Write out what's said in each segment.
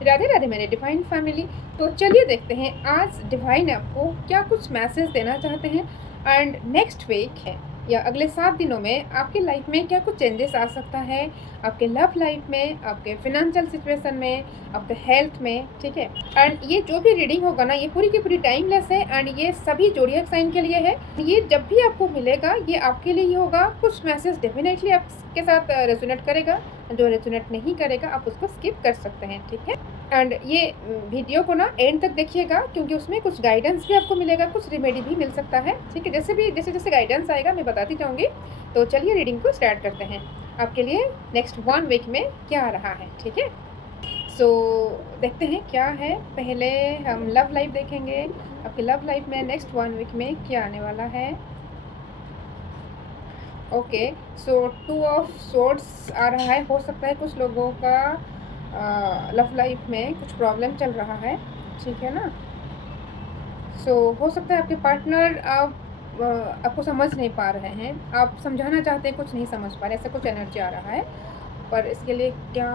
राधे राधे मेरे divine family. तो चलिए देखते हैं आज डिवाइन आपको क्या कुछ मैसेज देना चाहते हैं एंड नेक्स्ट वीक है या अगले 7 दिनों में आपकी लाइफ में क्या कुछ चेंजेस आ सकता है, आपके लव लाइफ में, आपके फिनेंशियल सिचुएशन में, आपके हेल्थ में। ठीक है, एंड ये जो भी रीडिंग होगा ना, ये पूरी की पूरी टाइमलेस है एंड ये सभी जोडियक साइन के लिए है। ये जब भी आपको मिलेगा ये आपके लिए ही होगा। कुछ मैसेज डेफिनेटली आपके साथ रेजोनेट करेगा, जो रेजोनेट नहीं करेगा आप उसको स्किप कर सकते हैं। ठीक है, एंड ये वीडियो को ना एंड तक देखिएगा क्योंकि उसमें कुछ गाइडेंस भी आपको मिलेगा, कुछ रेमेडी भी मिल सकता है। ठीक है, जैसे जैसे गाइडेंस आएगा मैं बताती जाऊंगी। तो चलिए रीडिंग को स्टार्ट करते हैं। आपके लिए नेक्स्ट 1 वीक में क्या आ रहा है। ठीक है, सो देखते हैं क्या है। पहले हम लव लाइफ देखेंगे, आपकी लव लाइफ में नेक्स्ट 1 वीक में क्या आने वाला है। ओके, सो 2 ऑफ सोर्ड्स आ रहा है। हो सकता है कुछ लोगों का लव लाइफ में कुछ प्रॉब्लम चल रहा है। ठीक है ना, सो हो सकता है आपके पार्टनर आपको समझ नहीं पा रहे हैं, आप समझाना चाहते हैं, कुछ नहीं समझ पा रहे, ऐसा कुछ एनर्जी आ रहा है। पर इसके लिए क्या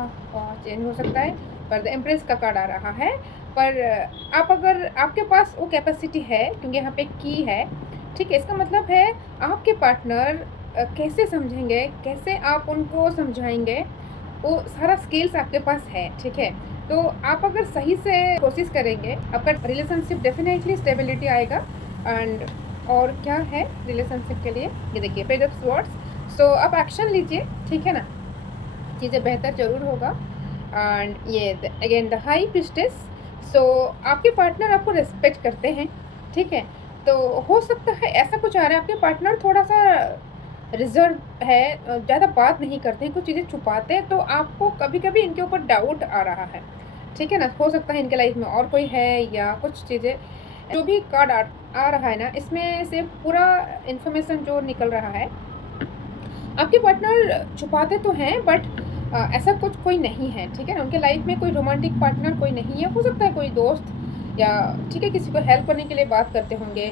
चेंज हो सकता है। पर द एम्प्रेस का कार्ड आ रहा है। पर आप अगर आपके पास वो कैपेसिटी है, क्योंकि यहाँ पे की है। ठीक है, इसका मतलब है आपके पार्टनर कैसे समझेंगे, कैसे आप उनको समझाएंगे, वो सारा स्किल्स आपके पास है। ठीक है, तो आप अगर सही से कोशिश करेंगे आपका रिलेशनशिप डेफिनेटली स्टेबिलिटी आएगा। एंड और क्या है रिलेशनशिप के लिए, ये देखिए पेज ऑफ स्वॉर्ड्स। सो आप एक्शन लीजिए। ठीक है ना, चीज़ें बेहतर ज़रूर होगा। एंड ये अगेन द हाई प्रिस्टेस। सो आपके पार्टनर आपको रिस्पेक्ट करते हैं। ठीक है, तो हो सकता है ऐसा कुछ आ रहा है, आपके पार्टनर थोड़ा सा रिजर्व है, ज़्यादा बात नहीं करते हैं, कुछ चीज़ें छुपाते हैं, तो आपको कभी कभी इनके ऊपर डाउट आ रहा है। ठीक है ना, हो सकता है इनके लाइफ में और कोई है या कुछ चीज़ें। जो भी कार्ड आ रहा है ना, इसमें से पूरा इन्फॉर्मेशन जो निकल रहा है, आपके पार्टनर छुपाते तो हैं बट ऐसा कुछ कोई नहीं है। ठीक है ना, उनके लाइफ में कोई रोमांटिक पार्टनर कोई नहीं है। हो सकता है कोई दोस्त या ठीक है किसी को हेल्प करने के लिए बात करते होंगे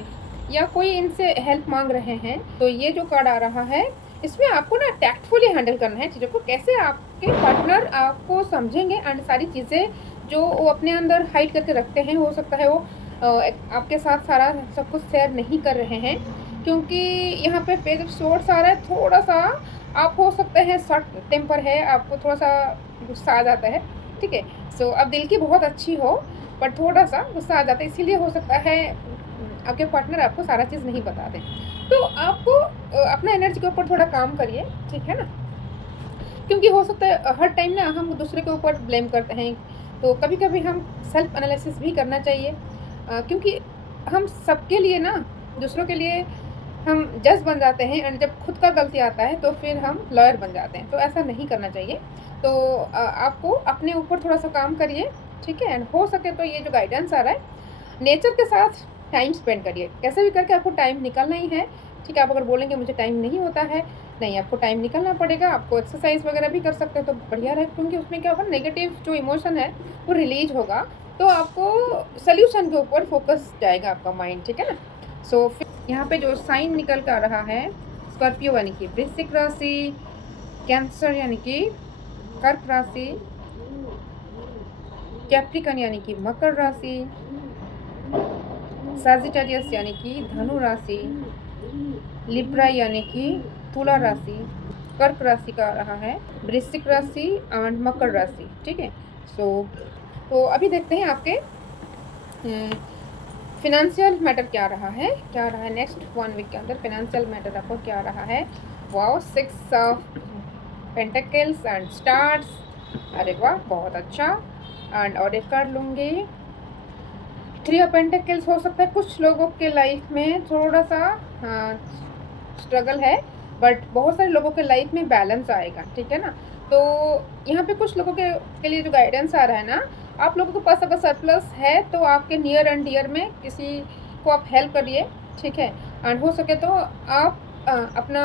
या कोई इनसे हेल्प मांग रहे हैं। तो ये जो कार्ड आ रहा है, इसमें आपको ना टैक्टफुली हैंडल करना है चीज़ों को, कैसे आपके पार्टनर आपको समझेंगे एंड सारी चीज़ें जो वो अपने अंदर हाइड करके रखते हैं, हो सकता है वो आपके साथ सारा सब कुछ शेयर नहीं कर रहे हैं। क्योंकि यहाँ पे पेज ऑफ सोर्ड्स आ रहा है, थोड़ा सा आप हो सकते हैं शॉर्ट टेम्पर है, आपको थोड़ा सा गुस्सा आ जाता है। ठीक है, सो अब दिल की बहुत अच्छी हो पर थोड़ा सा गुस्सा आ जाता है, इसीलिए हो सकता है आपके पार्टनर आपको सारा चीज़ नहीं बता दें। तो आपको अपना एनर्जी के ऊपर थोड़ा काम करिए। ठीक है ना, क्योंकि हो सकता है हर टाइम ना हम दूसरे के ऊपर ब्लेम करते हैं, तो कभी कभी हम सेल्फ एनालिसिस भी करना चाहिए। क्योंकि हम सबके लिए ना, दूसरों के लिए हम जज बन जाते हैं एंड जब खुद का गलती आता है तो फिर हम लॉयर बन जाते हैं, तो ऐसा नहीं करना चाहिए। तो आपको अपने ऊपर थोड़ा सा काम करिए। ठीक है, एंड हो सके तो ये जो गाइडेंस आ रहा है, नेचर के साथ टाइम स्पेंड करिए, कैसे भी करके आपको टाइम निकालना ही है। ठीक है, आप अगर बोलेंगे मुझे टाइम नहीं होता है, नहीं, आपको टाइम निकालना पड़ेगा। आपको एक्सरसाइज वगैरह भी कर सकते हैं तो बढ़िया रहे, क्योंकि उसमें क्या होगा, नेगेटिव जो इमोशन है वो रिलीज होगा, तो आपको सोल्यूशन के ऊपर फोकस जाएगा आपका माइंड। ठीक है ना, सो फिर यहाँ पे जो साइन निकल कर रहा है, स्कॉर्पियो यानी कि वृश्चिक राशि, कैंसर यानी कि कर्क राशि, कैप्रिकन यानी कि मकर राशि, सजिटेरियस यानी कि धनु राशि, लिब्रा यानी कि तुला राशि, कर्क राशि का रहा है, वृश्चिक राशि एंड मकर राशि। ठीक है, सो तो अभी देखते हैं आपके फिनेंशियल मैटर क्या रहा है, क्या रहा है नेक्स्ट 1 वीक के अंदर फिनेंशियल मैटर आपको क्या रहा है। Wow, 6 of pentacles and stars. अरे वाह, बहुत अच्छा। एंड और एक कार्ड लूँगी, 3 ऑफ पेंटिकल्स। हो सकता है कुछ लोगों के लाइफ में थोड़ा सा स्ट्रगल है, बट बहुत सारे लोगों के लाइफ में बैलेंस आएगा। ठीक है ना, तो यहाँ पे कुछ लोगों के लिए जो गाइडेंस आ रहा है ना, आप लोगों के पास अगर सरप्लस है तो आपके नियर एंड डियर में किसी को आप हेल्प करिए। ठीक है, एंड हो सके तो आप अपना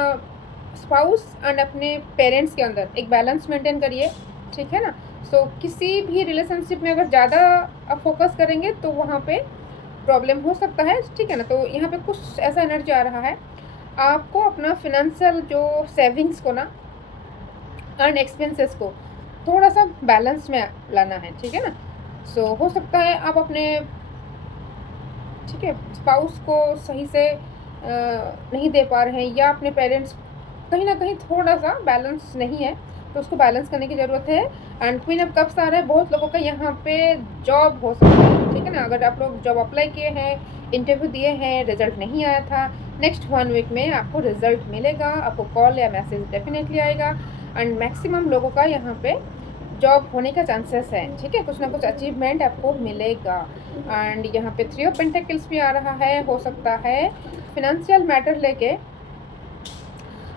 स्पाउस एंड अपने पेरेंट्स के अंदर एक बैलेंस मेंटेन करिए। ठीक है ना, सो किसी भी रिलेशनशिप में अगर ज़्यादा आप फोकस करेंगे तो वहाँ पे प्रॉब्लम हो सकता है। ठीक है ना, तो यहाँ पे कुछ ऐसा एनर्जी आ रहा है, आपको अपना फिनेंशियल जो सेविंग्स को ना एंड एक्सपेंसेस को थोड़ा सा बैलेंस में लाना है। ठीक है ना, सो हो सकता है आप अपने, ठीक है, स्पाउस को सही से नहीं दे पा रहे हैं, या अपने पेरेंट्स कहीं ना कहीं थोड़ा सा बैलेंस नहीं है, तो उसको बैलेंस करने की ज़रूरत है। एंड क्वीन ऑफ कप्स आ रहा है, बहुत लोगों का यहाँ पे जॉब हो सकता है, ठीक है ना। अगर आप लोग जॉब अप्लाई किए हैं, इंटरव्यू दिए हैं, रिजल्ट नहीं आया था, नेक्स्ट 1 वीक में आपको रिजल्ट मिलेगा, आपको कॉल या मैसेज डेफिनेटली आएगा। एंड मैक्सिमम लोगों का यहाँ पे जॉब होने का चांसेस है, ठीक है, कुछ ना कुछ अचीवमेंट आपको मिलेगा। एंड यहाँ पे 3 ऑफ पेंटिकल्स भी आ रहा है, हो सकता है फिनेंशियल मैटर लेके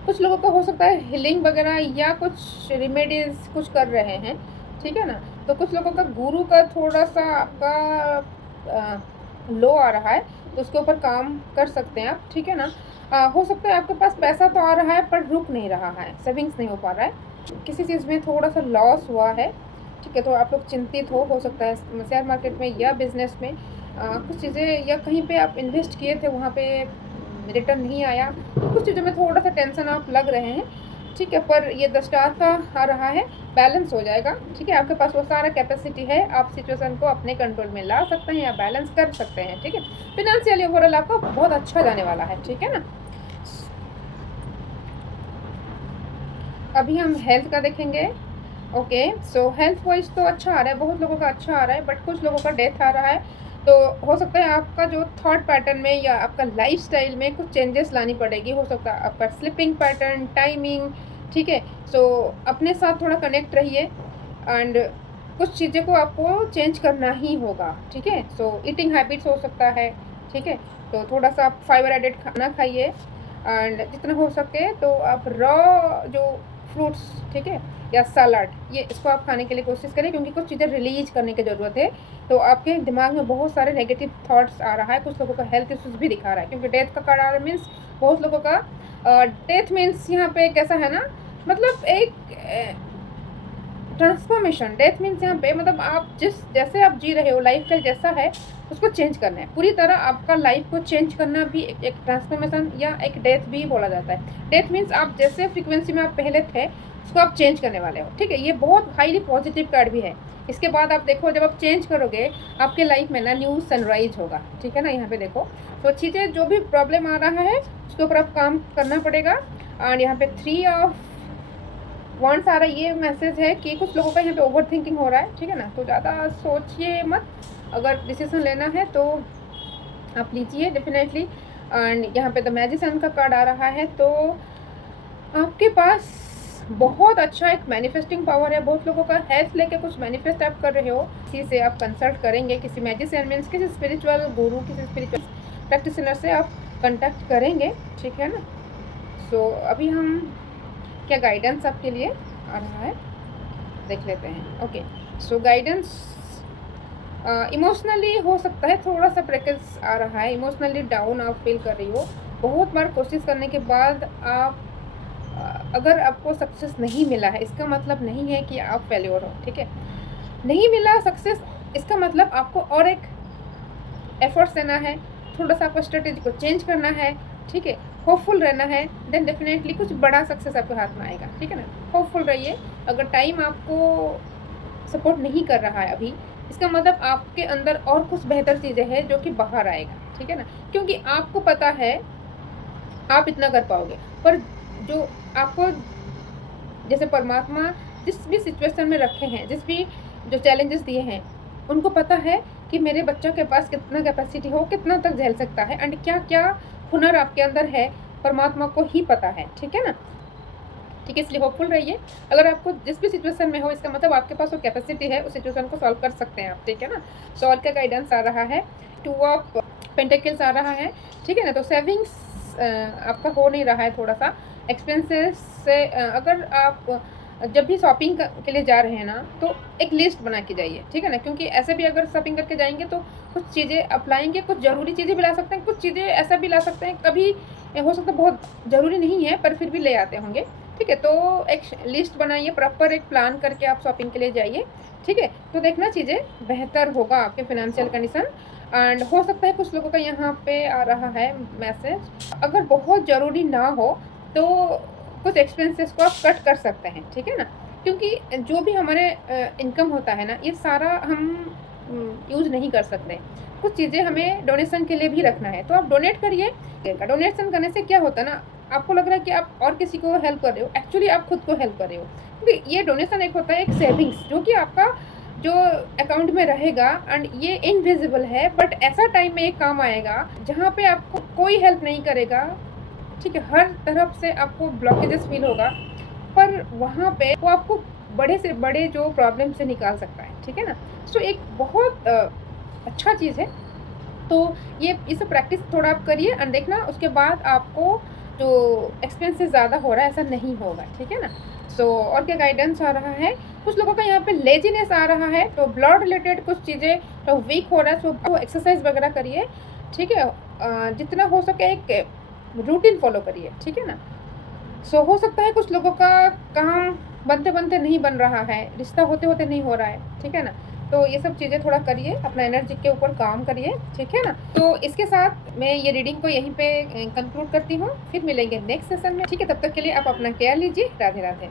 कुछ लोगों का हो सकता है हीलिंग वगैरह या कुछ रेमेडीज कुछ कर रहे हैं, ठीक है ना। तो कुछ लोगों का गुरु का थोड़ा सा आपका लो आ रहा है, तो उसके ऊपर काम कर सकते हैं आप, ठीक है ना। हो सकता है आपके पास पैसा तो आ रहा है पर रुक नहीं रहा है, सेविंग्स नहीं हो पा रहा है, किसी चीज़ में थोड़ा सा लॉस हुआ है, ठीक है। तो आप लोग चिंतित हो सकता है शेयर मार्केट में या बिजनेस में कुछ चीज़ें, या कहीं पे आप इन्वेस्ट किए थे वहाँ पे रिटर्न नहीं आया, कुछ चीज़ों में थोड़ा सा टेंशन आप लग रहे हैं, ठीक है। पर ये 10 स्टार का आ रहा है, बैलेंस हो जाएगा, ठीक है। आपके पास वो सारा कैपेसिटी है, आप सिचुएशन को अपने कंट्रोल में ला सकते हैं या बैलेंस कर सकते हैं, ठीक है। फिनेंशियली ओवरऑल आपका बहुत अच्छा जाने वाला है, ठीक है ना। अभी हम हेल्थ का देखेंगे। ओके, सो हेल्थ वाइज तो अच्छा आ रहा है, बहुत लोगों का अच्छा आ रहा है, बट कुछ लोगों का डेथ आ रहा है। तो हो सकता है आपका जो थॉट पैटर्न में या आपका लाइफस्टाइल में कुछ चेंजेस लानी पड़ेगी, हो सकता है आपका स्लीपिंग पैटर्न, टाइमिंग, ठीक है। सो अपने साथ थोड़ा कनेक्ट रहिए, एंड कुछ चीज़ें को आपको चेंज करना ही होगा, ठीक है। सो ईटिंग हैबिट्स हो सकता है, ठीक है। तो थोड़ा सा आप फाइबर एडेड खाना खाइए, एंड जितना हो सके तो आप रॉ जो फ्रूट्स, ठीक है, या सलाड, ये इसको आप खाने के लिए कोशिश करें, क्योंकि कुछ चीज़ें रिलीज करने की ज़रूरत है। तो आपके दिमाग में बहुत सारे नेगेटिव थॉट्स आ रहा है, कुछ लोगों का हेल्थ इश्यूज भी दिखा रहा है, क्योंकि डेथ का कार्ड आ रहा है, मीन्स बहुत लोगों का डेथ मीन्स यहाँ पे कैसा है ना, मतलब एक ट्रांसफॉर्मेशन। डेथ मीन्स यहाँ पे मतलब आप जैसे आप जी रहे हो, लाइफ स्टाइल जैसा है उसको चेंज करना है, पूरी तरह आपका लाइफ को चेंज करना भी एक ट्रांसफॉर्मेशन या एक डेथ भी बोला जाता है। डेथ मीन्स आप जैसे फ्रीक्वेंसी में आप पहले थे उसको आप चेंज करने वाले हो, ठीक है। ये बहुत हाईली पॉजिटिव कार्ड भी है। इसके बाद आप देखो, जब आप चेंज करोगे आपके लाइफ में ना न्यू सनराइज होगा, ठीक है ना। यहाँ पे देखो, तो चीज़ें जो भी प्रॉब्लम आ रहा है उसके ऊपर आप काम करना पड़ेगा। और यहाँ पे 3 ऑफ वंस आ रहा है, ये मैसेज है कि कुछ लोगों का यहाँ पे ओवर थिंकिंग हो रहा है, ठीक है ना। तो ज़्यादा सोचिए मत, अगर डिसीजन लेना है तो आप लीजिए डेफिनेटली। एंड यहाँ पे द मैजिशियन का कार्ड आ रहा है, तो आपके पास बहुत अच्छा एक मैनिफेस्टिंग पावर है। बहुत लोगों का हेल्थ लेके कुछ मैनिफेस्ट आप कर रहे हो, किसी से आप कंसल्ट करेंगे, किसी मैजिशियन मीन्स किसी स्पिरिचुअल गुरु, किसी स्पिरिचुअल प्रैक्टिशनर से आप कंटेक्ट करेंगे, ठीक है ना। सो अभी हम क्या गाइडेंस आपके लिए आ रहा है देख लेते हैं। ओके, सो गाइडेंस इमोशनली हो सकता है थोड़ा सा ब्रेकेज आ रहा है, इमोशनली डाउन आप फील कर रही हो, बहुत बार कोशिश करने के बाद आप अगर आपको सक्सेस नहीं मिला है, इसका मतलब नहीं है कि आप फेल्योर हो, ठीक है। नहीं मिला सक्सेस, इसका मतलब आपको और एक एफर्ट्स देना है, थोड़ा सा आपको स्ट्रेटेजी को चेंज करना है, ठीक है। होपफुल रहना है, देन डेफिनेटली कुछ बड़ा सक्सेस आपके हाथ में आएगा, ठीक है ना। होपफुल रहिए। अगर टाइम आपको सपोर्ट नहीं कर रहा है अभी, इसका मतलब आपके अंदर और कुछ बेहतर चीज़ें हैं जो कि बाहर आएगा, ठीक है ना। क्योंकि आपको पता है आप इतना कर पाओगे, पर जो आपको जैसे परमात्मा जिस भी सिचुएशन में रखे हैं, जिस भी जो चैलेंजेस दिए हैं, उनको पता है कि मेरे बच्चों के पास कितना कैपेसिटी हो, कितना तक झेल सकता है, एंड क्या क्या हुनर आपके अंदर है, परमात्मा को ही पता है, ठीक है ना। ठीक है, इसलिए होपफुल रहिए। अगर आपको जिस भी सिचुएशन में हो, इसका मतलब आपके पास वो कैपेसिटी है, उस सिचुएशन को सॉल्व कर सकते हैं आप, ठीक है ना। सो और क्या गाइडेंस आ रहा है, 2 ऑफ पेंटिकल्स आ रहा है, ठीक है ना। तो सेविंग्स आपका हो नहीं रहा है, थोड़ा सा एक्सपेंसेस से अगर आप जब भी शॉपिंग के लिए जा रहे हैं ना, तो एक लिस्ट बना के जाइए, ठीक है ना। क्योंकि ऐसे भी अगर शॉपिंग करके जाएंगे तो कुछ चीज़ें आप लाएंगे, कुछ ज़रूरी चीज़ें भी ला सकते हैं, कुछ चीज़ें ऐसा भी ला सकते हैं, कभी हो सकता है बहुत ज़रूरी नहीं है पर फिर भी ले आते होंगे, ठीक है। तो एक लिस्ट बनाइए, प्रॉपर एक प्लान करके आप शॉपिंग के लिए जाइए, ठीक है। तो देखना चीज़ें बेहतर होगा आपके फिनेंशियल कंडीशन। एंड हो सकता है कुछ लोगों का यहाँ पे आ रहा है मैसेज, अगर बहुत ज़रूरी ना हो तो कुछ एक्सपेंसेस को आप कट कर सकते हैं, ठीक है ना। क्योंकि जो भी हमारे इनकम होता है ना, ये सारा हम यूज़ नहीं कर सकते। कुछ चीज़ें हमें डोनेशन के लिए भी रखना है, तो आप डोनेट करिए। डोनेशन करने से क्या होता है ना, आपको लग रहा है कि आप और किसी को हेल्प कर रहे हो, एक्चुअली आप खुद को हेल्प कर रहे हो। क्योंकि ये डोनेशन एक होता है एक सेविंग्स, जो कि आपका जो अकाउंट में रहेगा एंड ये इनविजिबल है, बट ऐसा टाइम में ये काम आएगा जहाँ पे आपको कोई हेल्प नहीं करेगा, ठीक है? हर तरफ से आपको ब्लॉकेजेस फ़ील होगा, पर वहाँ पे वो आपको बड़े से बड़े जो प्रॉब्लम से निकाल सकता है, ठीक है ना? सो एक बहुत अच्छा चीज़ है। तो ये इसे प्रैक्टिस थोड़ा आप करिए एंड देखना उसके बाद आपको जो एक्सपेंसेस ज़्यादा हो रहा है ऐसा नहीं होगा, ठीक है ना? सो और क्या गाइडेंस आ रहा है, कुछ लोगों का यहाँ पे लेज़ीनेस आ रहा है, तो ब्लड रिलेटेड कुछ चीज़ें तो वीक हो रहा है, सो वो एक्सरसाइज़ वगैरह करिए, ठीक है? जितना हो सके एक रूटीन फ़ॉलो करिए, ठीक है ना? सो हो सकता है कुछ लोगों का काम बनते-बनते नहीं बन रहा है, रिश्ता होते-होते नहीं हो रहा है, ठीक है ना? तो ये सब चीज़ें थोड़ा करिए, अपना एनर्जी के ऊपर काम करिए, ठीक है ना? तो इसके साथ मैं ये रीडिंग को यहीं पे कंक्लूड करती हूँ, फिर मिलेंगे नेक्स्ट सेशन में, ठीक है? तब तक के लिए आप अपना केयर लीजिए। राधे-राधे।